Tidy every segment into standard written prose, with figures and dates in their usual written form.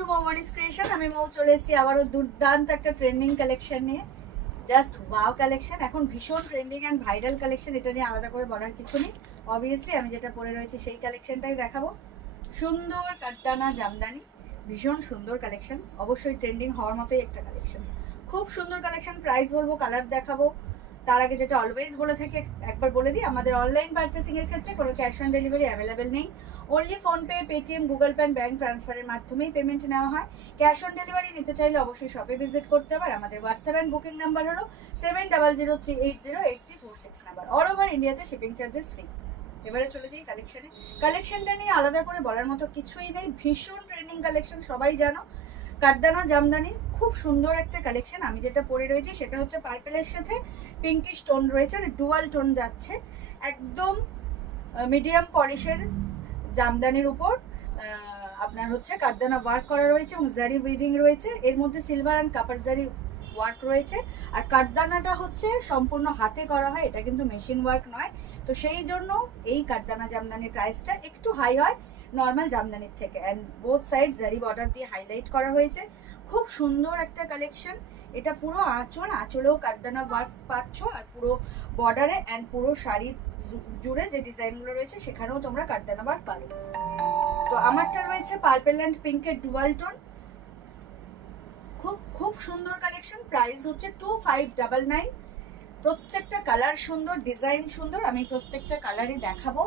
Two মৌমানিস creation. আমি মৌ চলে এসেছি আবারও দুর্দান্ত একটা ট্রেন্ডিং কালেকশন নিয়ে। জাস্ট ওয়াও কালেকশন, এখন ভীষণ ট্রেন্ডিং অ্যান্ড ভাইরাল কালেকশন, এটা নিয়ে আলাদা করে বলার কিছু নেই। অবভিয়াসলি আমি যেটা পরে রয়েছে সেই কালেকশনটাই দেখাবো। সুন্দর কাটদানা জামদানি, ভীষণ সুন্দর কালেকশন, অবশ্যই ট্রেন্ডিং হওয়ার মতোই একটা কালেকশন। খুব সুন্দর কালেকশন, প্রাইস বলবো, কালার দেখাবো। তার আগে যেটা অলওয়েজ বলে থাকি একবার বলে দিই, আমাদের অনলাইন পারচেসিং এর ক্ষেত্রে কোনো ক্যাশ অন ডেলিভারি অ্যাভেলেবেল নেই। Only PhonePe, Paytm, Google pay, bank ট্রান্সফারের মাধ্যমেই পেমেন্ট নেওয়া হয়। ক্যাশ অন ডেলিভারি নিতে চাইলে অবশ্যই শপে ভিজিট করতে হবে। আমাদের হোয়াটসঅ্যাপ অ্যান্ড বুকিং নাম্বার হলো 7003808346 নাম্বার। অল ওভার ইন্ডিয়াতে শিপিং চার্জেস ফ্রি। এবারে চলে যাই কালেকশনে। কালেকশনটা নিয়ে আলাদা করে বলার মতো কিছুই নেই, ভীষণ ট্রেন্ডিং কালেকশন, সবাই জানো। কাটদানা জামদানি, খুব সুন্দর একটা কালেকশন। আমি যেটা পরে রয়েছি সেটা হচ্ছে পার্পেলের সাথে পিঙ্কিশ টোন রয়েছে, ডুয়াল টোন যাচ্ছে, একদম মিডিয়াম পলিশের জামদানির উপর আপনার হচ্ছে কাটদানা ওয়ার্ক করা রয়েছে এবং জারি উইভিং রয়েছে। এর মধ্যে সিলভার অ্যান্ড কাপার জারি ওয়ার্ক রয়েছে। আর কাটদানাটা হচ্ছে সম্পূর্ণ হাতে করা হয়, এটা কিন্তু মেশিন ওয়ার্ক নয়। তো সেই জন্য এই কাটদানা জামদানির প্রাইসটা একটু হাই হয় নর্মাল জামদানির থেকে। অ্যান্ড বোথ সাইড জারি বর্ডার দিয়ে হাইলাইট করা হয়েছে। খুব সুন্দর একটা কালেকশন। এটা পুরো আঁচলেও কাটদানা ওয়ার্ক পাচ্ছ, আর পুরো বর্ডারে অ্যান্ড পুরো শাড়ি জুড়ে যে ডিজাইনগুলো রয়েছে সেখানেও তোমরা কাটদানা ওয়ার্ক পাবে। তো আমারটা রয়েছে পার্পেল অ্যান্ড পিঙ্কের ডুয়াল টোন। খুব খুব সুন্দর কালেকশন। প্রাইস হচ্ছে 2599। প্রত্যেকটা কালার সুন্দর, ডিজাইন সুন্দর। আমি প্রত্যেকটা কালারই দেখাবো,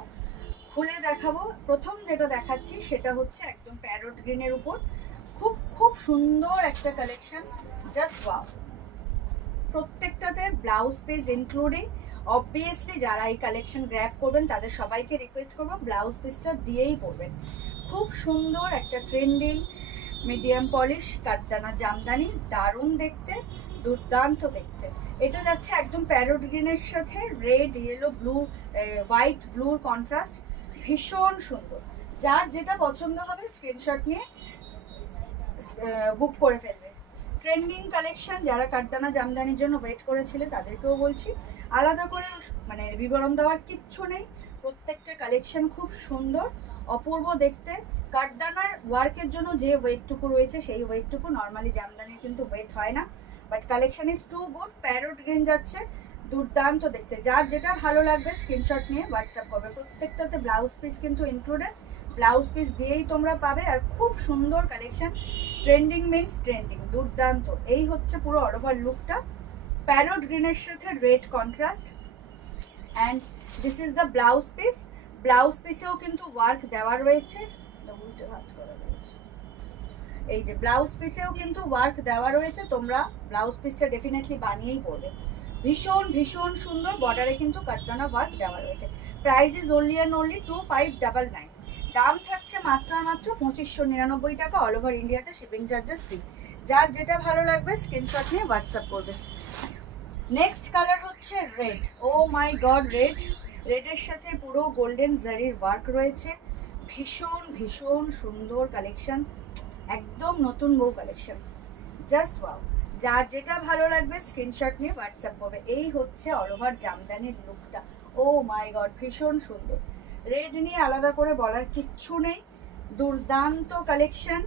খুলে দেখাবো। প্রথম যেটা দেখাচ্ছি সেটা হচ্ছে একদম প্যারট গ্রিনের উপর, খুব খুব সুন্দর একটা কালেকশন, জাস্ট ওয়াও। প্রত্যেকটাতে ব্লাউজ পিস ইনক্লুডিং। অবভিয়াসলি যারা এই কালেকশন গ্র্যাব করবেন তাদের সবাইকে রিকোয়েস্ট করবো ব্লাউজ পিসটা দিয়েই পরবেন। খুব সুন্দর একটা ট্রেন্ডিং মিডিয়াম পলিশ কাটদানা জামদানি, দারুণ দেখতে, দুর্দান্ত দেখতে। এটা যাচ্ছে একদম প্যারট গ্রিনের সাথে রেড, ইয়েলো, ব্লু, হোয়াইট ব্লুর কন্ট্রাস্ট, ভীষণ সুন্দর। যার যেটা পছন্দ হবে স্ক্রিনশট নিয়ে বুক করে ফেলবে। ট্রেন্ডিং কালেকশন, যারা কাটদানা জামদানির জন্য ওয়েট করেছিলে তাদেরকেও বলছি, আলাদা করে মানে বিবরণ দেওয়ার কিচ্ছু নেই। প্রত্যেকটা কালেকশন খুব সুন্দর, অপূর্ব দেখতে। কাটদানার ওয়ার্কের জন্য যে ওয়েটটুকু রয়েছে সেই ওয়েটটুকু নর্মালি জামদানির কিন্তু ওয়েট হয় না, but collection is too good. Parrot green যাচ্ছে, দুর্দান্ত দেখতে। যার যেটা ভালো লাগবে স্ক্রিনশট নিয়ে হোয়াটসঅ্যাপ করবে। প্রত্যেকটাতে ব্লাউজ পিস কিন্তু ইনক্লুডেড, ব্লাউজ পিস দিয়েই তোমরা পাবে। আর খুব সুন্দর কালেকশন, ট্রেন্ডিং মিনস ট্রেন্ডিং, দুর্দান্ত। এই হচ্ছে পুরো অল ওভার লুকটা, প্যারট গ্রিনের সাথে red contrast. And this is the blouse piece. Blouse পিসেও কিন্তু ওয়ার্ক দেওয়া রয়েছে, এই যে ব্লাউজ পিসেও কিন্তু ওয়ার্ক দেওয়া রয়েছে। তোমরা ব্লাউজ পিসটা ডেফিনেটলি বানিয়েই পরবে। ভীষণ ভীষণ সুন্দর, বর্ডারে কিন্তু কাটদানা ওয়ার্ক দেওয়া রয়েছে। Price is only and only 2599। দাম থাকছে মাত্র আর মাত্র 2599 টাকা। অল ওভার ইন্ডিয়াতে শিপিং চার্জেস ফ্রি। যার যেটা ভালো লাগবে স্ক্রিনশট নিয়ে হোয়াটসঅ্যাপ করবে। নেক্সট কালার হচ্ছে রেড। ও মাই গড, রেড। রেডের সাথে পুরো গোল্ডেন জারির ওয়ার্ক রয়েছে। ভীষণ ভীষণ সুন্দর কালেকশন, একদম নতুন বউ কালেকশন, জাস্ট ওয়াও। যার যেটা ভালো লাগবে স্ক্রিনশট নিয়ে হোয়াটসঅ্যাপ করবে। এই হচ্ছে অল ওভার জামদানির লুকটা। ও মাই গড, ভীষণ সুন্দর। রেড নিয়ে আলাদা করে বলার কিচ্ছু নেই, দুর্দান্ত কালেকশন,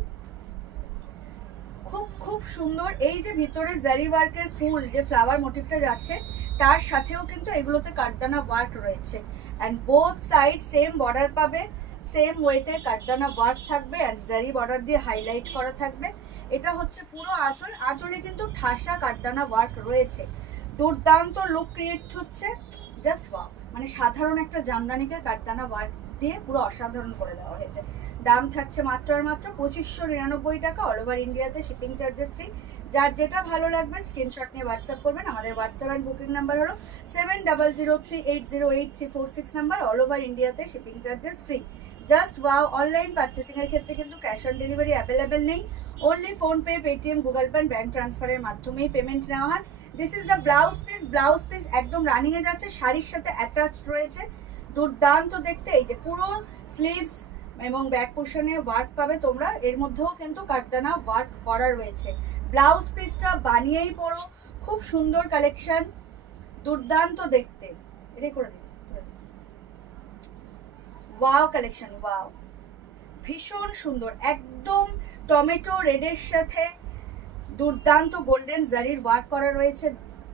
খুব খুব সুন্দর। এই যে ভিতরে জারি ওয়ার্কের ফুল যে ফ্লাওয়ার মোটিভটা যাচ্ছে, তার সাথেও কিন্তু এগুলোতে কাটদানা ওয়ার্ক রয়েছে। And both side same border পাবে, সেম ওয়েতে কাটদানা ওয়ার্ক থাকবে, অ্যান্ড জারি বর্ডার দিয়ে হাইলাইট করা থাকবে। এটা হচ্ছে পুরো আঁচল, আঁচলে কিন্তু ঠাসা কাটদানা ওয়ার্ক রয়েছে। দুর্দান্ত লুক ক্রিয়েট হচ্ছে, জাস্ট ওয়াও। মানে সাধারণ একটা জামদানিকে কাটদানা ওয়ার্ক দিয়ে পুরো অসাধারণ করে দেওয়া হয়েছে। দাম থাকছে মাত্র আর মাত্র 2599 টাকা। অল ওভার ইন্ডিয়াতে শিপিং চার্জেস ফ্রি। যার যেটা ভালো লাগবে স্ক্রিনশট নিয়ে হোয়াটসঅ্যাপ করবেন। আমাদের হোয়াটসঅ্যাপ অ্যান্ড বুকিং নাম্বার হলো 7003808346 নাম্বার। অল ওভার ইন্ডিয়াতে shipping charges free. Just wow. Online purchasing এর ক্ষেত্রে কিন্তু ক্যাশ অন ডেলিভারি অ্যাভেলেবেল নেই। Only PhonePe, Paytm, Google pay, bank ট্রান্সফারের মাধ্যমেই পেমেন্ট নেওয়া হয়। This is the blouse piece. Blouse piece একদম রানিং এ যাচ্ছে, শাড়ির সাথে অ্যাটাচড রয়েছে, দুর্দান্ত দেখতে। এই যে পুরো স্লিভস এবং ব্যাক পোর্শনে ওয়ার্ক পাবে তোমরা। এর মধ্যেও কিন্তু কাটদানা ওয়ার্ক করা রয়েছে। ব্লাউজ পিসটা বানিয়েই পরো, খুব সুন্দর কালেকশন, দুর্দান্ত দেখতে। এটাই করে দিন, ওয়াও কালেকশন, ওয়াও, ভীষণ সুন্দর, একদম টমেটো রেডের সাথে দুর্দান্ত গোল্ডেন জারির ওয়ার্ক করা রয়েছে,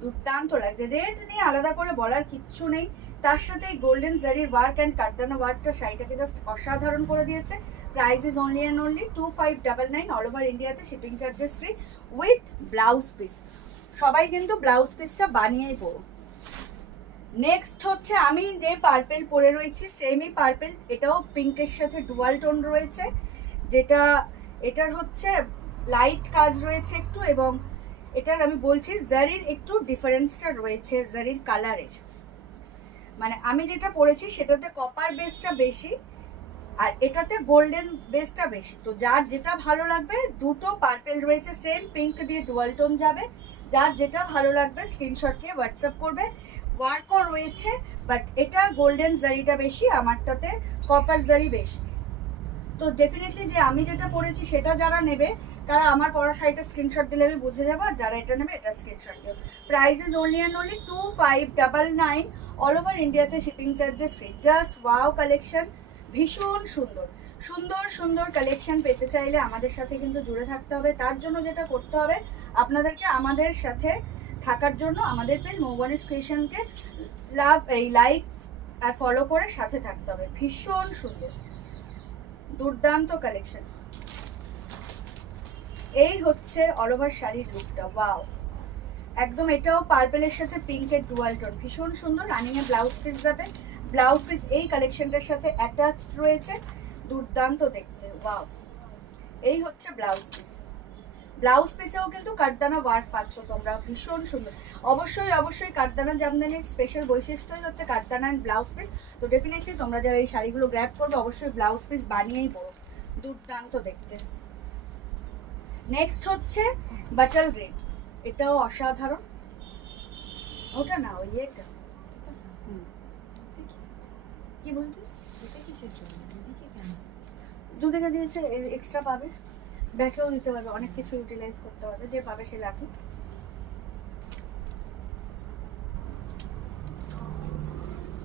দুর্দান্ত লাগছে। রেড নিয়ে আলাদা করে বলার কিচ্ছু নেই, তার সাথে গোল্ডেন জারির ওয়ার্ক অ্যান্ড কারদানা ওয়ার্কটা শাড়িটাকে জাস্ট অসাধারণ করে দিয়েছে। Price is only and only 2599, all over ইন্ডিয়াতে shipping charges free with blouse piece. সবাই কিন্তু ব্লাউজ পিসটা বানিয়েই পরো। নেক্সট হচ্ছে আমি যে পার্পেল পরে রয়েছি, সেমই পার্পেল, এটাও পিঙ্কের সাথে ডুয়াল টোন রয়েছে, যেটা এটার হচ্ছে লাইট কাজ রয়েছে একটু, এবং এটার আমি বলছি জারির একটু ডিফারেন্সটা রয়েছে জারির কালারের। মানে আমি যেটা পরেছি সেটাতে কপার বেসটা বেশি আর এটাতে গোল্ডেন বেসটা বেশি। তো যার যেটা ভালো লাগবে, দুটো পার্পেল রয়েছে, সেম পিঙ্ক দিয়ে ডুয়াল টোন যাবে, যার যেটা ভালো লাগবে স্ক্রিনশট নিয়ে হোয়াটসঅ্যাপ করবে। ওয়ার্কও রয়েছে, বাট এটা গোল্ডেন জারিটা বেশি, আমারটাতে কপার জারি বেশি। তো ডেফিনেটলি যে আমি যেটা পরেছি সেটা যারা নেবে তারা আমার পরা শাড়িটা স্ক্রিনশট দিলে আমি বুঝে যাবো, আর যারা এটা নেবে এটা স্ক্রিনশট দেবো। Price is only and only 2599, all over ইন্ডিয়াতে shipping charges free. Just wow collection, ভীষণ সুন্দর সুন্দর সুন্দর কালেকশন পেতে চাইলে আমাদের সাথে কিন্তু জুড়ে থাকতে হবে। তার জন্য যেটা করতে হবে, আপনাদেরকে আমাদের সাথে থাকার জন্য আমাদের পেজ মৌবনিস ক্রিয়েশনকে লাইক আর ফলো করে সাথে থাকতে হবে। ভীষণ সুন্দর দুর্দান্ত কালেকশন। এই হচ্ছে অল ওভার শাড়ির লুকটা, ওয়াও একদম। এটাও পার্পেলের সাথে পিঙ্কের ডুয়াল টোন, ভীষণ সুন্দর। রানিং এ ব্লাউজ পিস যাবে, ব্লাউজ পিস এই কালেকশনটার সাথে অ্যাটাচড রয়েছে, দুর্দান্ত দেখতে, ওয়াও। এই হচ্ছে ব্লাউজ পিস, ব্লাউজ পিসেও কিন্তু কাঠদানা ওয়ার্ক পাচ্ছ তোমরা, ভীষণ সুন্দর। অবশ্যই অবশ্যই কাঠদানা জামদানির স্পেশাল বৈশিষ্ট্যই হচ্ছে কাঠদানা অ্যান্ড ব্লাউজ পিস। তো ডেফিনেটলি তোমরা যারা এই শাড়িগুলো গ্র্যাব করবে অবশ্যই ব্লাউজ পিস বানিয়েই পরো, দুর্দান্ত দেখতে। নেক্সট হচ্ছে বাটার গ্রিন, এটাও অসাধারণ। ওটা না, ওই এটা কি বলছিস, দুদিকে দিয়েছে, এক্সট্রা পাবে, ব্যাকেও দিতে পারবে, অনেক কিছু ইউটিলাইজ করতে পারবে, যে পাবে সে লাকি।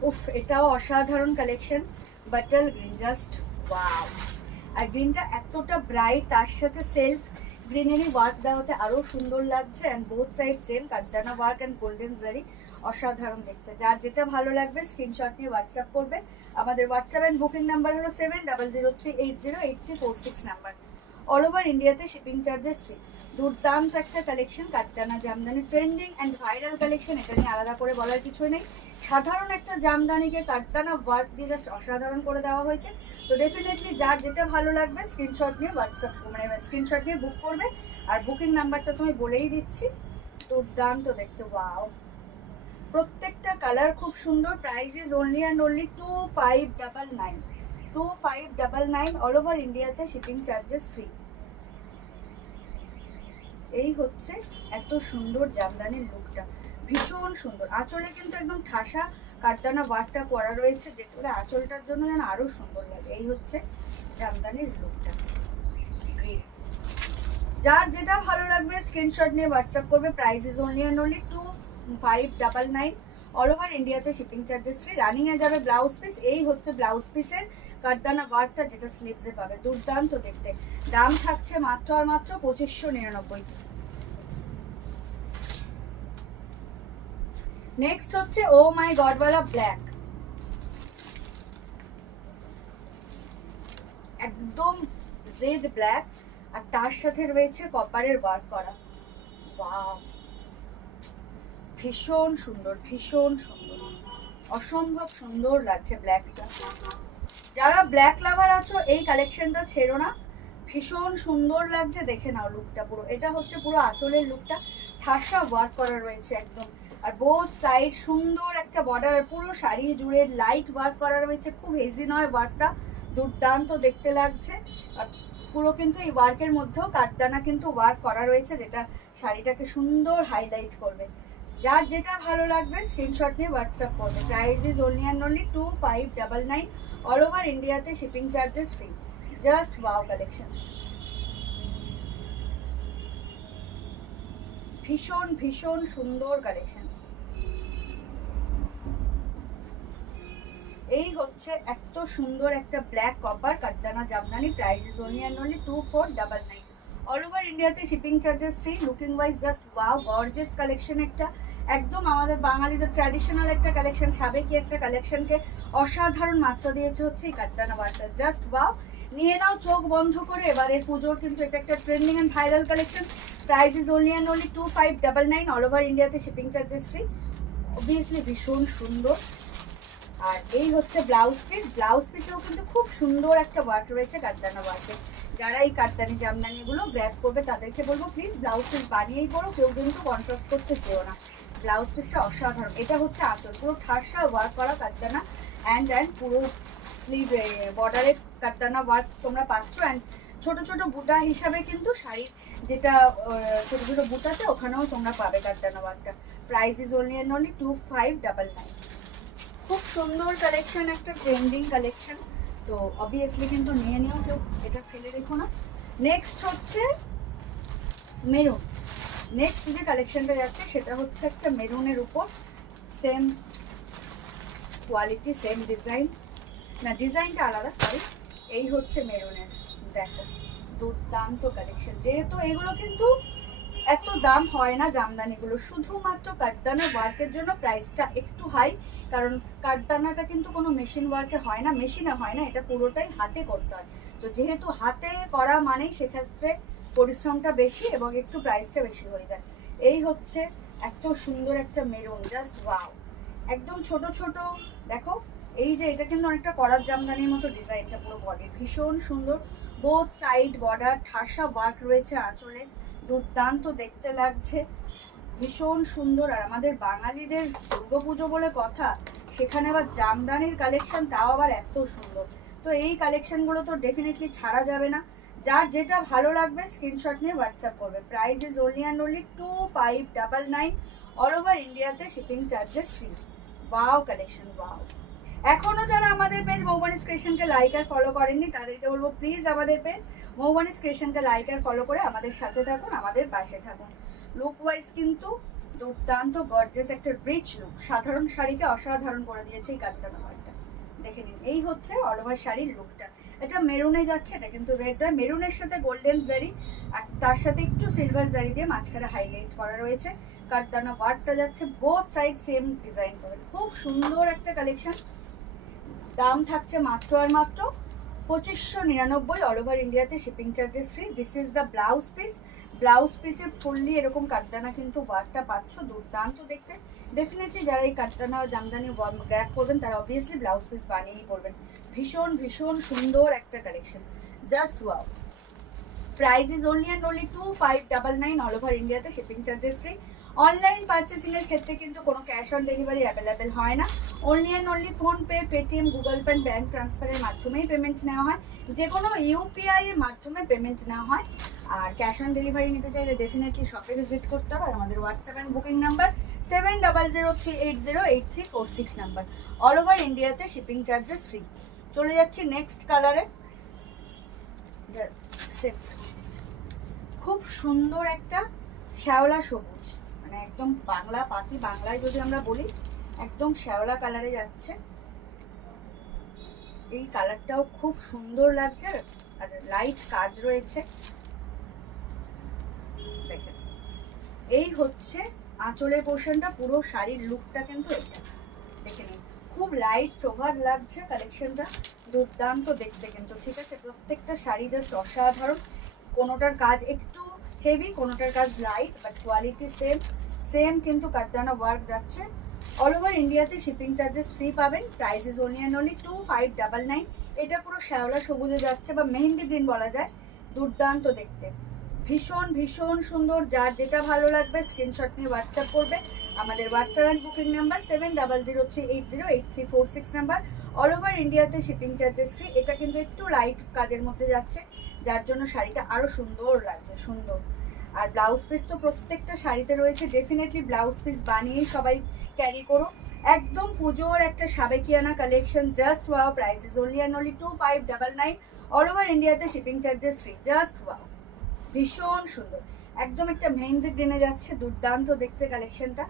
উফ, এটাও অসাধারণ collection, butter green, just wow. আর গ্রিনটা এতটা ব্রাইট, তার সাথে সেলফ গ্রিনেরই ওয়ার্ক দেওয়াতে আরো সুন্দর লাগছে। অ্যান্ড বোথ সাইড সেম কাঠদানা ওয়ার্ক অ্যান্ড গোল্ডেন জারি, অসাধারণ দেখতে। যার যেটা ভালো লাগবে স্ক্রিনশট নিয়ে হোয়াটসঅ্যাপ করবে। আমাদের হোয়াটসঅ্যাপ অ্যান্ড বুকিং নাম্বার হলো 7003808086 নাম্বার। অল ওভার ইন্ডিয়াতে শিপিং চার্জেস ফ্রি। দুর্দান্ত একটা কালেকশন, কাঠদানা jamdani trending and viral collection, এটা নিয়ে আলাদা করে বলার কিছু নেই। সাধারণ একটা জামদানিকে কাঠদানা ওয়ার্ক দিয়ে জাস্ট অসাধারণ করে দেওয়া হয়েছে। তো ডেফিনেটলি যার যেটা ভালো লাগবে স্ক্রিনশট নিয়ে হোয়াটসঅ্যাপ, মানে স্ক্রিনশট নিয়ে বুক করবে। আর বুকিং নাম্বারটা তুমি বলেই দিচ্ছি, দুর্দান্ত দেখতে, ওয়াও। প্রত্যেকটা কালার খুব সুন্দর। Price is only and only 2599, 2599, all over ইন্ডিয়াতে শিপিং চার্জেস ফ্রি। এই হচ্ছে এত সুন্দর জামদানির লুকটা, ভীষণ সুন্দর। আঁচলে কিন্তু একদম ঠাসা কাঠদানা ওয়ার্কটা করা রয়েছে, যেটা আঁচলটার জন্য যেন আরো সুন্দর লাগে। এই হচ্ছে জামদানির লুকটা, গ্রিন। যার যেটা ভালো লাগবে স্ক্রিনশট নিয়ে হোয়াটসঅ্যাপ করবে। Price is only and only 2599, all over ইন্ডিয়াতে শিপিং চার্জেস ফ্রি। রানিং এ যাবে ব্লাউজ পিস। এই হচ্ছে ব্লাউজ পিসের কাঠদানা ওয়ার্কটা, যেটা স্লিভসে পাবে, দুর্দান্ত দেখতে। দাম থাকছে মাত্র আর মাত্র 2599। নেক্সট হচ্ছে ও মাই গড ওয়ালা ব্ল্যাক, একদম জেড ব্ল্যাক, আর তার সাথে রয়েছে কপারের ওয়ার্ক করা, ওয়াও ভীষণ সুন্দর, ভীষণ সুন্দর, অসম্ভব সুন্দর লাগছে ব্ল্যাকটা। যারা ব্ল্যাক লাভার আছো এই কালেকশনটা ছেড়ো না, ভীষণ সুন্দর লাগছে, দেখে নাও লুকটা পুরো। এটা হচ্ছে পুরো আঁচলের লুকটা, ঠাসা ওয়ার্ক করা রয়েছে একদম। আর বোথ সাইড সুন্দর একটা বর্ডার, পুরো শাড়ি জুড়ে লাইট ওয়ার্ক করা রয়েছে, খুব হেজি নয় ওয়ার্কটা, দুর্দান্ত দেখতে লাগছে। আর পুরো কিন্তু এই ওয়ার্কের মধ্যেও কাঠদানা কিন্তু ওয়ার্ক করা রয়েছে, যেটা শাড়িটাকে সুন্দর হাইলাইট করবে। যার যেটা ভালো লাগবে স্ক্রিনশট নিয়ে হোয়াটসঅ্যাপ করবে। Price is only and only 2599, all over ইন্ডিয়াতে shipping charges free. Just wow collection, ভীষণ ভীষণ সুন্দর কালেকশন। এই হচ্ছে এত সুন্দর একটা ব্ল্যাক কপার কাটদানা jamdani, price is only and only 2499। All over ইন্ডিয়াতে shipping charges free. Looking wise just wow, gorgeous collection একটা, একদম আমাদের বাঙালিদের ট্র্যাডিশনাল একটা কালেকশন, সাবেকি একটা কালেকশনকে অসাধারণ মাত্রা দিয়েছে হচ্ছে এই কাটদানা ওয়ার্কটা। জাস্ট ওয়াও, নিয়ে নাও চোখ বন্ধ করে। এবারে পুজোর কিন্তু এটা একটা trending and viral collection. Price is only and only 2599। All over ইন্ডিয়াতে শিপিং চার্জেস ফ্রি। অবভিয়াসলি ভীষণ সুন্দর। আর এই হচ্ছে ব্লাউজ পিস। ব্লাউজ পিসেও কিন্তু খুব সুন্দর একটা ওয়ার্ক রয়েছে কাটদানা ওয়ার্কে। যারা এই কাটদানি জামদানিগুলো গ্র্যাব করবে তাদেরকে বলবো প্লিজ ব্লাউজ পিস বানিয়েই পড়ো, কেউ কিন্তু কন্ট্রাস্ট করতে চেও না। ব্লাউজ পিসটা অসাধারণ। এটা হচ্ছে আঁচল, পুরো ঠাসা ওয়ার্ক করা কাটদানা অ্যান্ড পুরো স্লিভ বর্ডারের কাটদানা ওয়ার্ক তোমরা পাচ্ছ। অ্যান্ড ছোট ছোট বুটা হিসাবে কিন্তু শাড়ির যেটা ছোট ছোট বুটাতে ওখানেও তোমরা পাবে কাটদানা ওয়ার্কটা। Price is only and only 2599। খুব সুন্দর কালেকশন, একটা ট্রেন্ডিং কালেকশন। তো অবভিয়াসলি কিন্তু নিয়ে নিও, কেউ এটা ফেলে রেখো না। নেক্সট হচ্ছে মেরুন। নেক্সট যে কালেকশনটা যাচ্ছে সেটা হচ্ছে একটা মেরুনের উপর, সেম কোয়ালিটি সেম ডিজাইন, না ডিজাইনটা আলাদা, সরি। এই হচ্ছে মেরুনের, দেখো দুর্দান্ত কালেকশন। যেহেতু এগুলো কিন্তু এত দাম হয় না জামদানিগুলো, শুধুমাত্র কাটদানা ওয়ার্কের জন্য প্রাইসটা একটু হাই। কারণ কাটদানাটা কিন্তু কোনো মেশিন ওয়ার্কে হয় না, মেশিনে হয় না, এটা পুরোটাই হাতে করতে হয়। তো যেহেতু হাতে করা মানেই সেক্ষেত্রে পরিশ্রমটা বেশি এবং একটু প্রাইসটা বেশি হয়ে যায়। এই হচ্ছে এত সুন্দর একটা মেরুন, জাস্ট ওয়াও। একদম ছোট ছোট দেখো, এই যে এটা কিন্তু অনেকটা করার জামদানির মতো ডিজাইনটা, পুরো বডি ভীষণ সুন্দর। বোথ সাইড বর্ডার ঠাসা ওয়ার্ক রয়েছে আঁচলে, দুর্দান্ত দেখতে লাগছে, ভীষণ সুন্দর। আর আমাদের বাঙালিদের দুর্গাপুজো বলে কথা, সেখানে আবার জামদানির কালেকশন, তাও আবার এত সুন্দর। তো এই কালেকশনগুলো তো ডেফিনেটলি ছাড়া যাবে না। যার যেটা ভালো লাগবে স্ক্রিনশট নিয়ে হোয়াটসঅ্যাপ করবে। Price is only and only 2599। All over ইন্ডিয়াতে shipping charges free. Wow collection, wow. এখনো যারা আমাদের পেজ মৌবানিস ক্রিয়েশনকে লাইক আর ফলো করেননি তাদেরকে বলবো প্লিজ আমাদের পেজ মৌবানিস ক্রিয়েশনকে লাইক আর ফলো করে আমাদের সাথে থাকুন, আমাদের পাশে থাকুন। লুক ওয়াইজ কিন্তু দুর্দান্ত গর্জিয়াস একটা রিচ লুক, সাধারণ শাড়িকে অসাধারণ করে দিয়েছে এই কাটদানা ওয়ার্কটা। দেখে নিন, এই হচ্ছে অল ওভার শাড়ির লুকটা। এটা মেরুনে যাচ্ছে, এটা কিন্তু রেড নয়, মেরুনের সাথে গোল্ডেন জারি আর তার সাথে একটু সিলভার জারি দিয়ে মাঝখানে হাইলাইট করা রয়েছে। কাটদানা ওয়ার্কটা যাচ্ছে বোথ সাইড সেম ডিজাইন করে, খুব সুন্দর একটা কালেকশন। দাম থাকছে মাত্র আর মাত্র 2599। অল ওভার ইন্ডিয়াতে shipping charges free. This is the blouse piece. Blouse পিসে ফুললি এরকম কাটদানা কিন্তু ওয়ার্কটা পাচ্ছ, দুর্দান্ত দেখতে। ডেফিনেটলি যারা এই কাটদানা জামদানি গ্র্যাব করবেন তারা অবভিয়াসলি ব্লাউজ পিস বানিয়েই করবেন। ভীষণ ভীষণ সুন্দর একটা collection, just wow. Price is only and only 2599। All over ইন্ডিয়াতে shipping charges free. Online purchasing এর ক্ষেত্রে কিন্তু কোনো ক্যাশ অন ডেলিভারি অ্যাভেলেবেল হয় না। Only and only PhonePe, Paytm, Google pay, bank ট্রান্সফারের মাধ্যমেই পেমেন্ট নেওয়া হয়। যে কোনো ইউপিআই এর মাধ্যমে পেমেন্ট নেওয়া হয়। আর ক্যাশ অন ডেলিভারি নিতে চাইলে ডেফিনেটলি শপে ভিজিট করতে হবে। আর আমাদের WhatsApp and booking number 7003808346 number. All over ইন্ডিয়াতে শিপিং চার্জেস ফ্রি। চলে যাচ্ছি নেক্সট কালারে। খুব সুন্দর একটা শ্যাওলা সবুজ, মানে একদম বাংলা পাতি বাংলায় যদি আমরা বলি একদম শ্যাওলা কালারে যাচ্ছে। এই কালারটাও খুব সুন্দর লাগছে আর লাইট কাজ রয়েছে। দেখেন, এই হচ্ছে আঁচলের পোর্শনটা, পুরো শাড়ির লুকটা কিন্তু এটা দেখে নিন, খুব লাইট সোভার লাগছে কালেকশনটা, দুর্দান্ত দেখতে কিন্তু। ঠিক আছে, প্রত্যেকটা শাড়ি জাস্ট অসাধারণ। কোনোটার কাজ একটু হেভি, কোনোটার কাজ light, but quality same same কিন্তু কাটদানা ওয়ার্ক যাচ্ছে। অল ওভার ইন্ডিয়াতে শিপিং চার্জেস ফ্রি পাবেন। Price is only and only 2599। এটা পুরো শ্যাওলা সবুজে যাচ্ছে বা মেহেন্দি গ্রিন বলা যায়, দুর্দান্ত দেখতে, ভীষণ ভীষণ সুন্দর। যার যেটা ভালো লাগবে স্ক্রিনশট নিয়ে হোয়াটসঅ্যাপ করবে। আমাদের WhatsApp and booking number 7003808346 number. All over ইন্ডিয়াতে শিপিং চার্জেস ফ্রি। এটা কিন্তু একটু লাইট কাজের মধ্যে যাচ্ছে, যার জন্য শাড়িটা আরো সুন্দর লাগছে, সুন্দর। আর ব্লাউজ পিস তো প্রত্যেকটা শাড়িতে রয়েছে, ডেফিনেটলি ব্লাউজ পিস বানিয়েই সবাই ক্যারি করো। একদম পুজোর একটা সাবেকিয়ানা collection, just wow. Price is only and only 2599। All over ইন্ডিয়াতে shipping charges free, just wow, ভীষণ সুন্দর। একদম একটা মেহেন্দি গ্রিনে যাচ্ছে, দুর্দান্ত দেখতে কালেকশনটা।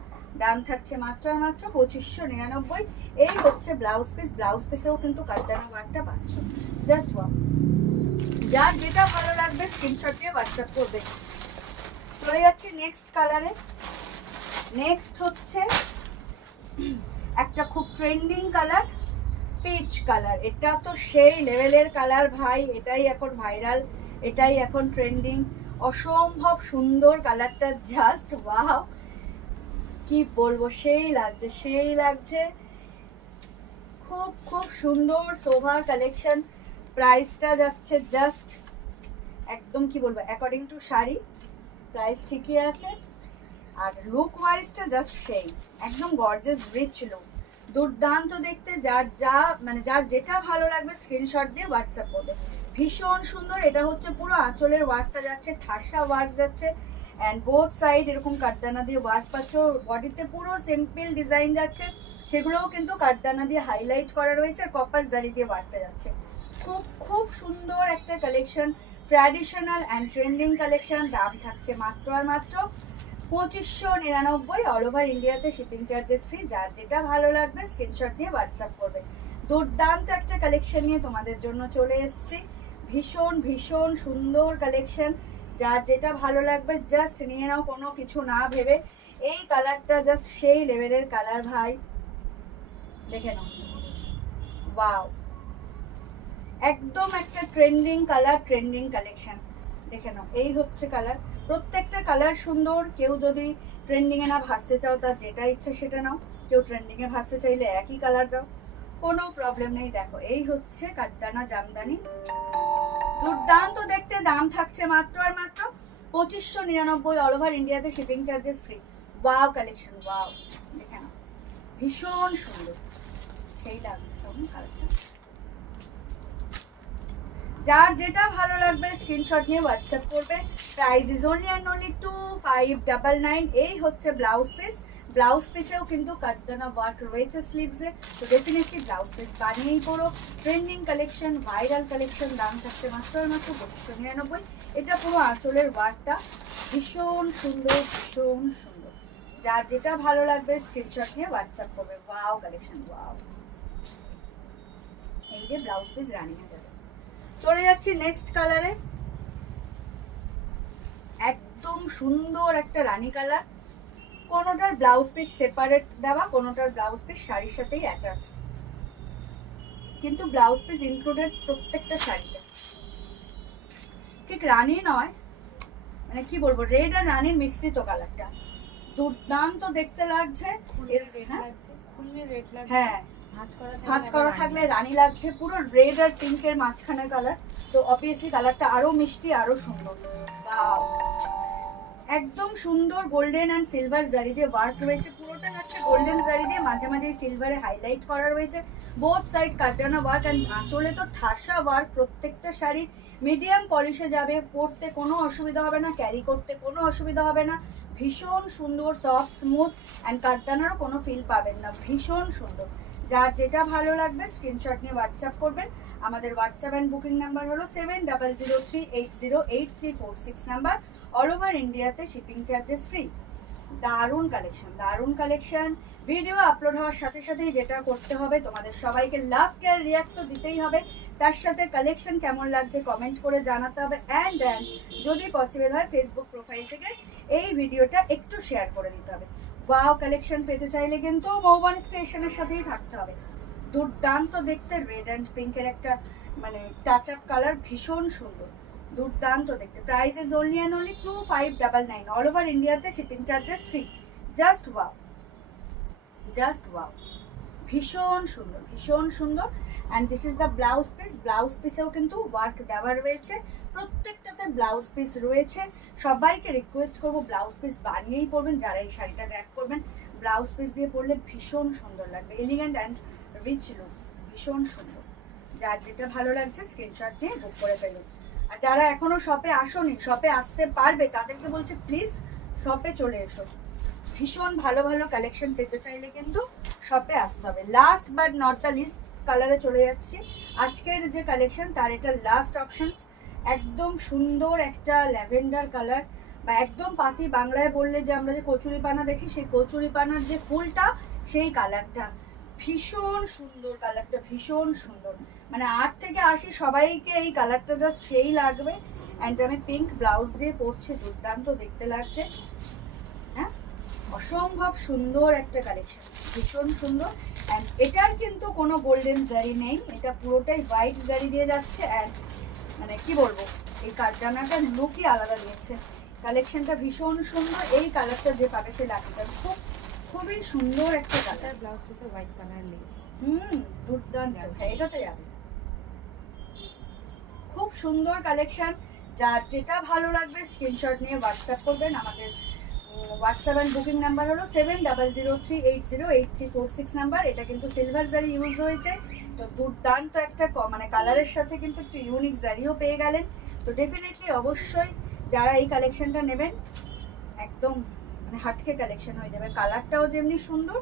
দাম থাকছে মাত্র আর মাত্র 2599। এই হচ্ছে ব্লাউজ পিস, ব্লাউজ পিসেও কিন্তু কারদানা ওয়ার্কটা পাচ্ছ। জাস্ট ওয়াও, যার যেটা ভালো লাগবে স্ক্রিনশট দিয়ে হোয়াটসঅ্যাপ করবে। চলে যাচ্ছি নেক্সট কালারে। নেক্সট হচ্ছে একটা খুব ট্রেন্ডিং কালার, পিচ কালার। এটা তো সেই লেভেলের কালার ভাই, এটাই এখন ভাইরাল, এটাই এখন ট্রেন্ডিং। অসম্ভব সুন্দর কালারটা, জাস্ট ওয়াও, কি বলবো, সেই লাগছে, সেই লাগছে, খুব খুব সুন্দর সোভার কালেকশন। প্রাইসটা যাচ্ছে জাস্ট একদম কি বলবো, অ্যাকর্ডিং টু শাড়ি প্রাইস ঠিকই আছে, আর লুক ওয়াইজটা জাস্ট সেই একদম গর্জিয়াস রিচ লুক, দুর্দান্ত দেখতে। যার যার যেটা ভালো লাগবে স্ক্রিনশট দিয়ে হোয়াটসঅ্যাপ করবে। ভীষণ সুন্দর। এটা হচ্ছে পুরো আঁচলের ওয়ার্কটা যাচ্ছে, ঠাসা ওয়ার্ক যাচ্ছে, অ্যান্ড বোথ সাইড এরকম কাঠদানা দিয়ে ওয়ার্ক পাচ্ছ। বডিতে পুরো সিম্পল ডিজাইন যাচ্ছে, সেগুলোও কিন্তু কাঠদানা দিয়ে হাইলাইট করা রয়েছে, আর কপার জারি দিয়ে ওয়ার্কটা যাচ্ছে। খুব খুব সুন্দর একটা collection, traditional and trending collection. দাম থাকছে মাত্র আর মাত্র 2599। অল ওভার ইন্ডিয়াতে শিপিং চার্জেস ফ্রি। যার যেটা ভালো লাগবে স্ক্রিনশট দিয়ে হোয়াটসঅ্যাপ করবে। দুর্দান্ত একটা কালেকশন নিয়ে তোমাদের জন্য চলে এসেছি, ভীষণ ভীষণ সুন্দর কালেকশন। যার যেটা ভালো লাগবে জাস্ট নিয়ে নাও, কোনো কিছু না ভেবে। এই কালারটা জাস্ট সেই লেভেলের কালার ভাই, দেখে নাও, ওয়াও, একদম একটা ট্রেন্ডিং কালার, ট্রেন্ডিং কালেকশন। দেখে নাও, এই হচ্ছে কালার, প্রত্যেকটা কালার সুন্দর। কেউ যদি ট্রেন্ডিংয়ে না ভাসতে চাও, তার যেটা ইচ্ছে সেটা নাও। কেউ ট্রেন্ডিংয়ে ভাসতে চাইলে একই কালার দাও, কোনো প্রবলেম নেই। দেখো, এই হচ্ছে কাঠদানা জামদানি, দুর্দান্ত দেখতে। দাম থাকছে মাত্র আর মাত্র 2599। অল ওভার ইন্ডিয়াতে shipping charges free. Wow collection, wow, দেখে নাও, ভীষণ সুন্দর, সেই লাগছে কালারটা। যার যেটা ভালো লাগবে স্ক্রিনশট নিয়ে হোয়াটসঅ্যাপ করবে। Price is only and only 2599। এই হচ্ছে ব্লাউজ পিস, ব্লাউজ পিসেও কিন্তু কাঠদানা ওয়ার্ক রয়েছে স্লিভসে, তো ডেফিনেটলি ব্লাউজ পিস বানিয়েই করো। Trending collection, viral collection. দাম থাকছে মাত্র আর মাত্র 2599। এটা পুরো আঁচলের ওয়ার্কটা ভীষণ সুন্দর, ভীষণ সুন্দর। যার যেটা ভালো লাগবে স্ক্রিনশট নিয়ে হোয়াটসঅ্যাপ করবে। Wow collection, wow. এই যে ব্লাউজ পিস রানিং হয়ে যাবে। চলে যাচ্ছি নেক্সট কালারে, একদম সুন্দর একটা রানী কালার। কোনোটার ব্লাউজ পিস সেপারেট দেওয়া, কোনোটার ব্লাউজ পিস শাড়ির সাথেই অ্যাটাচ, কিন্তু ব্লাউজ পিস ইনক্লুডেড প্রত্যেকটা শাড়িতে। ঠিক রানী নয়, মানে কি বলবো, রেড আর রানীর মিশ্রিত কালারটা, দুর্দান্ত দেখতে লাগছে। হ্যাঁ, ভাঁজ করা থাকলে রানী লাগছে, পুরো রেড আর পিঙ্কের মাঝখানে কালার, তো অবভিয়াসলি কালারটা আরো মিষ্টি, আরো সুন্দর। ওয়াও, একদম সুন্দর গোল্ডেন অ্যান্ড সিলভার জারি দিয়ে ওয়ার্ক রয়েছে, পুরোটা হচ্ছে গোল্ডেন জারি দিয়ে, মাঝে মাঝে সিলভারে হাইলাইট করা রয়েছে। বোথ সাইড কাটরানা ওয়ার্ক, অ্যান্ড আঁচলে তো ঠাসা ওয়ার্ক। প্রত্যেকটা শাড়ি মিডিয়াম পলিশে যাবে, পরতে কোনো অসুবিধা হবে না, ক্যারি করতে কোনো অসুবিধা হবে না। ভীষণ সুন্দর, সফট, স্মুথ, অ্যান্ড কাটরানারও কোনো ফিল পাবেন না, ভীষণ সুন্দর। যার যেটা ভালো লাগবে স্ক্রিনশট নিয়ে হোয়াটসঅ্যাপ করবেন। আমাদের হোয়াটসঅ্যাপ অ্যান্ড বুকিং নাম্বার হলো 7003808346 নাম্বার। অল ওভার ইন্ডিয়াতে শিপিং চার্জেস ফ্রি। দারুণ কালেকশন, দারুণ কালেকশন। ভিডিও আপলোড হওয়ার সাথে সাথেই যেটা করতে হবে, তোমাদের সবাইকে লাভ কেয়ার রিয়াক্ট তো দিতেই হবে, তার সাথে কালেকশন কেমন লাগছে কমেন্ট করে জানাতে হবে। অ্যান্ড যদি পসিবল হয় ফেসবুক প্রোফাইল থেকে এই ভিডিওটা একটু শেয়ার করে দিতে হবে। ওয়াও কালেকশন পেতে চাইলে কিন্তু মৌবানি ক্রিয়েশনের সাথেই থাকতে হবে। দুর্দান্ত দেখতে, রেড অ্যান্ড পিঙ্কের একটা মানে টাচ আপ কালার, ভীষণ সুন্দর, দুর্দান্ত দেখতে। Price is only and only 2599। All over ইন্ডিয়াতে shipping charges free. Just wow, just wow, ভীষণ সুন্দর, ভীষণ সুন্দর। And this is the blouse piece. Blouse পিসেও কিন্তু ওয়ার্ক দেওয়া রয়েছে, প্রত্যেকটাতে ব্লাউজ পিস রয়েছে। সবাইকে রিকোয়েস্ট করবো ব্লাউজ পিস বানিয়েই পরবেন, যারা এই শাড়িটা ব্যাক করবেন ব্লাউজ পিস দিয়ে পরলে ভীষণ সুন্দর লাগবে, এলিগেন্ট অ্যান্ড রিচ লুক, ভীষণ সুন্দর। যার যেটা ভালো লাগছে স্ক্রিনশট দিয়ে বুক করে ফেলুন। আর যারা এখনো শপে আসোনি, শপে আসতে পারবে, তাদেরকে বলছে প্লিজ শপে চলে এসো। ভীষণ ভালো ভালো কালেকশন পেতে চাইলে কিন্তু শপে আসতে হবে। Last but not the list কালারে চলে যাচ্ছি। আজকের যে কালেকশন তার এটা লাস্ট অপশনস। একদম সুন্দর একটা ল্যাভেন্ডার কালার, বা একদম পাতি বাংলায় বললে যে আমরা যে কচুরি পানা দেখি, সেই কচুরি পানার যে ফুলটা, সেই কালারটা ভীষণ সুন্দর, কালারটা ভীষণ সুন্দর। মানে 8 থেকে 80 সবাইকে এই কালারটা জাস্ট সেই লাগবে। অ্যান্ড আমি পিঙ্ক ব্লাউজ দিয়ে পরছি, দুর্দান্ত দেখতে লাগছে। হ্যাঁ, অসম্ভব সুন্দর একটা কালেকশন, ভীষণ সুন্দর। অ্যান্ড এটার কিন্তু কোনো গোল্ডেন জারি নেই, এটা পুরোটাই হোয়াইট জারি দিয়ে যাচ্ছে। অ্যান্ড মানে কি বলবো, এই কারদানাটার লুকই আলাদা দিয়েছে। কালেকশনটা ভীষণ সুন্দর। এই কালারটা যে পাবে সে লাকিটা খুবই সুন্দর একটা কালার। ব্লাউজ পিসে হোয়াইট কালার লেস। দুর্দান্ত। হ্যাঁ, এটাতে যাবে। খুব সুন্দর কালেকশন। যার যেটা ভালো লাগবে স্ক্রিনশট নিয়ে হোয়াটসঅ্যাপ করবেন। আমাদের হোয়াটসঅ্যাপ অ্যান্ড বুকিং নাম্বার হলো 7003808346 নাম্বার। এটা কিন্তু সিলভার জারি ইউজ হয়েছে। তো দুর্দান্ত একটা মানে কালারের সাথে কিন্তু একটু ইউনিক জারিও পেয়ে গেলেন। তো ডেফিনেটলি অবশ্যই যারা এই কালেকশনটা নেবেন একদম মানে হাটকে কালেকশন হয়ে যাবে। কালারটাও যেমনি সুন্দর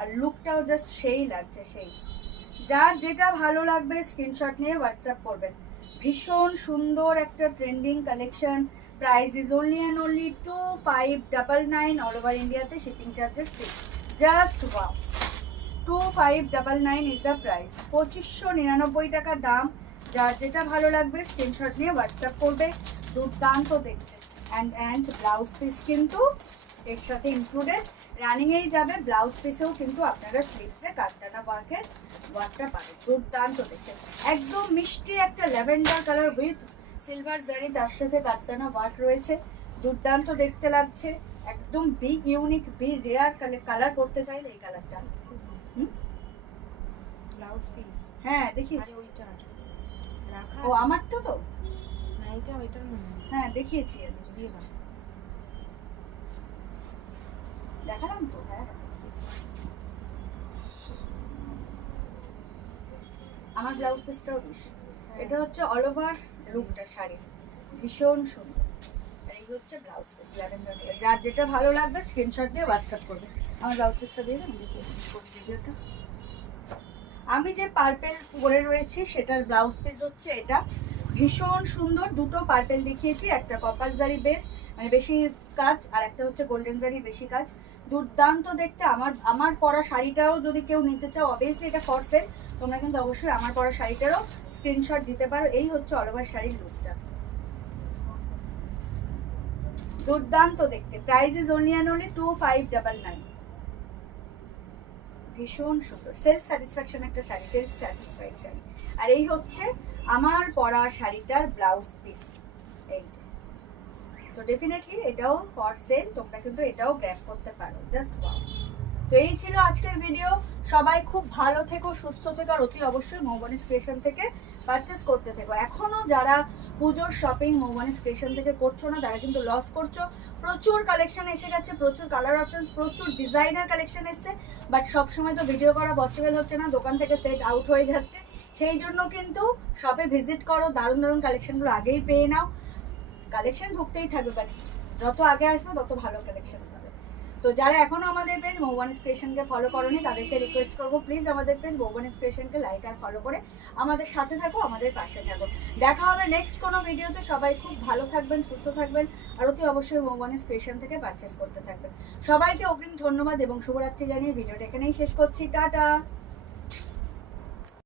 আর লুকটাও জাস্ট সেই লাগছে, সেই। যার যেটা ভালো লাগবে স্ক্রিনশট নিয়ে হোয়াটসঅ্যাপ করবেন। ভীষণ সুন্দর একটা trending collection. Price is only and only 2599 all over ইন্ডিয়াতে, shipping charges free. Just wow, 2599 is the price. 2599 টাকা দাম। যার যেটা ভালো লাগবে স্ক্রিনশট নিয়ে হোয়াটসঅ্যাপ করবে। দুর্দান্ত দেখতে। অ্যান্ড ব্লাউজ পিস কিন্তু এর সাথে ইনক্লুডেড। রানিংয়েই যাবে, ব্লাউজ পিসেও কিন্তু আপনারা স্লিভসে কারদানা ওয়ার্কটা পাবেন। দুর্দান্ত দেখতে, একদম মিষ্টি একটা ল্যাভেন্ডার কালার উইথ সিলভার জারি, তার সাথে কারদানা ওয়ার্ক রয়েছে। দুর্দান্ত দেখতে লাগছে, একদম বিগ ইউনিক রেয়ার কালার করতে চাইলে এই কালারটা। ব্লাউজ পিস হ্যাঁ দেখিয়েছি। ওইটা রাখা। ও আমারটা তো না, এটা ওইটার মনে হয়। হ্যাঁ দেখিয়েছি, আমি দিয়েছি, দেখালাম তো। হ্যাঁ দেখিয়েছি। আমার ব্লাউজ পিসটাও দিস। এটা হচ্ছে অল ওভার লুকটা শাড়ির, ভীষণ সুন্দর। আর এই হচ্ছে ব্লাউজ পিস ল্যাভেন্ডার। যার যেটা ভালো লাগবে স্ক্রিনশট দিয়ে হোয়াটসঅ্যাপ করবে। আমার ব্লাউজ পিসটা দিয়ে দেবেন, দেখিয়ে ভিডিওটা। আমি যে পার্পেল পরে রয়েছি সেটার ব্লাউজ পিস হচ্ছে এটা, ভীষণ সুন্দর। দুটো পার্পেল দেখিয়েছি, একটা কপার জারি বেস মানে বেশি কাজ, আর একটা হচ্ছে গোল্ডেন জারি বেশি কাজ। দুর্দান্ত দেখতে। আমার পরা শাড়িটাও যদি কেউ নিতে চাও, অবভিয়াসলি এটা ফর সেল, তোমরা কিন্তু অবশ্যই আমার পরা শাড়িটারও স্ক্রিনশট দিতে পারো। এই হচ্ছে অল ওভার শাড়ির লুকটা, দুর্দান্ত দেখতে। Price is only and only 2599। ভীষণ সুন্দর, সেলফ স্যাটিসফ্যাকশন একটা শাড়ি, সেলফ স্যাটিসফাইড শাড়ি। আর এই হচ্ছে আমার পরা শাড়িটার ব্লাউজ পিস, এই যে। তো ডেফিনেটলি এটাও ফর সেল, তোমরা কিন্তু এটাও গ্র্যাব করতে পারো। Just wow. তো এই ছিল আজকের ভিডিও। সবাই খুব ভালো থেকো, সুস্থ থেকো, আর অতি অবশ্যই মৌবনিস ক্রিয়েশন থেকে পারচেস করতে থেকো। এখনো যারা পুজোর শপিং মৌবনিস ক্রিয়েশন থেকে করছো না, তারা কিন্তু লস করছো। প্রচুর কালেকশন এসে গেছে, প্রচুর কালার অপশনস, প্রচুর ডিজাইনার কালেকশন এসছে, বাট সবসময় তো ভিডিও করা পসিবল হচ্ছে না, দোকান থেকে সেট আউট হয়ে যাচ্ছে। সেই জন্য কিন্তু শপে ভিজিট করো, দারুণ দারুণ কালেকশনগুলো আগেই পেয়ে নাও। কালেকশন ঢুকতেই থাকবে, বাট যত আগে আসবে তত ভালো কালেকশন পাবে। তো যারা এখনো আমাদের পেজ মৌবনিস ক্রিয়েশনকে ফলো করোনি, তাদেরকে রিকোয়েস্ট করবো প্লিজ আমাদের পেজ মৌবনিস ক্রিয়েশনকে লাইক আর ফলো করে আমাদের সাথে থাকো, আমাদের পাশে থাকো। দেখা হবে নেক্সট কোনো ভিডিওতে। সবাই খুব ভালো থাকবেন, সুস্থ থাকবেন, আর অতি অবশ্যই মৌবনিস ক্রিয়েশন থেকে পারচেস করতে থাকবেন। সবাইকে অগ্রিম ধন্যবাদ এবং শুভরাত্রি জানিয়ে ভিডিওটা এখানেই শেষ করছি। টাটা।